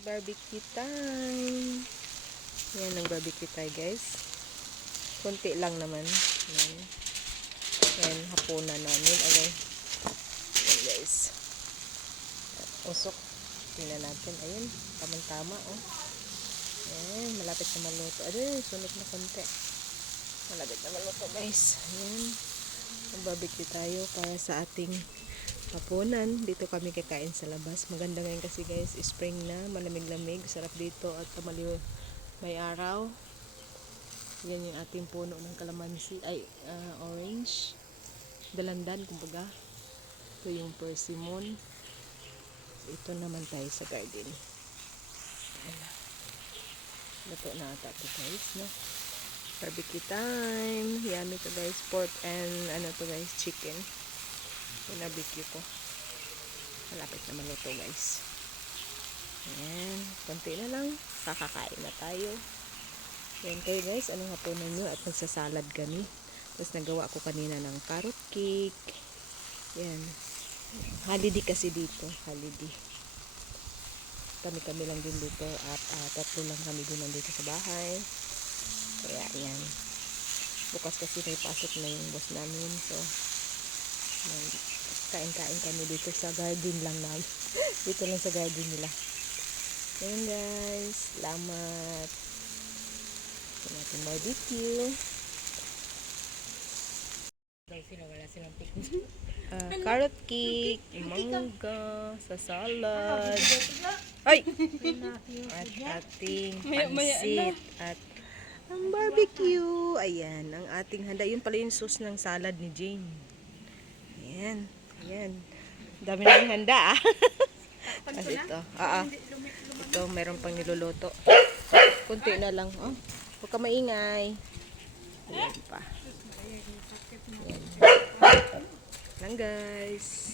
Barbecue time. Yan ang barbecue tayo guys. Kunti lang naman. Yan. Yan, hapunan namin. Okay. Yan guys. Usok. Tingnan natin. Ayun. Tamang-tama oh. Yan. Malapit na maluto. Ayun, sunog na konti. Malapit na maluto guys. Ayan. Mag-barbecue tayo para sa ating hapunan. Dito kami kakain sa labas. Maganda ngayon kasi guys, spring na, malamig-lamig, sarap dito at kamaliw may araw. Yan yung ating puno ng kalamansi, ay ah, orange. Dalandan, kumbaga. Ito yung persimmon. Ito naman tayo sa garden. Luto na ata ito guys, no? Barbecue time. Yummy to guys. Pork and ano to guys, chicken. Pinabikyu ko. Malapit na maluto guys. Ayan. Konti na lang. Kakakain na tayo. Yan kayo guys. Anong hapunan nyo? At magsasalad kami. Tapos nagawa ko kanina ng carrot cake. Yan. Holiday kasi dito. Holiday. Kami-kami lang din dito. At ah, tatlo lang kami din nandito sa bahay. Kaya yan. Bukas kasi may pasok na yung boss namin. So. Kain-kain kami dito sa garden lang namin. dito lang sa garden nila. Ayan guys. Salamat. Ito natin barbecue. Ah, carrot cake, mangga, sa salad. Ay! At ating pansit at ang barbecue. Ayan, ang ating handa. Yun pala yung sauce ng salad ni Jane. Ayan, ayan. Dami na yung handa ah. Kasi ito, ah, ah. Ito, meron pang niluluto. Kunti na lang. Oh, huwag ka maingay. Ayan pa. Ayan. Lang guys.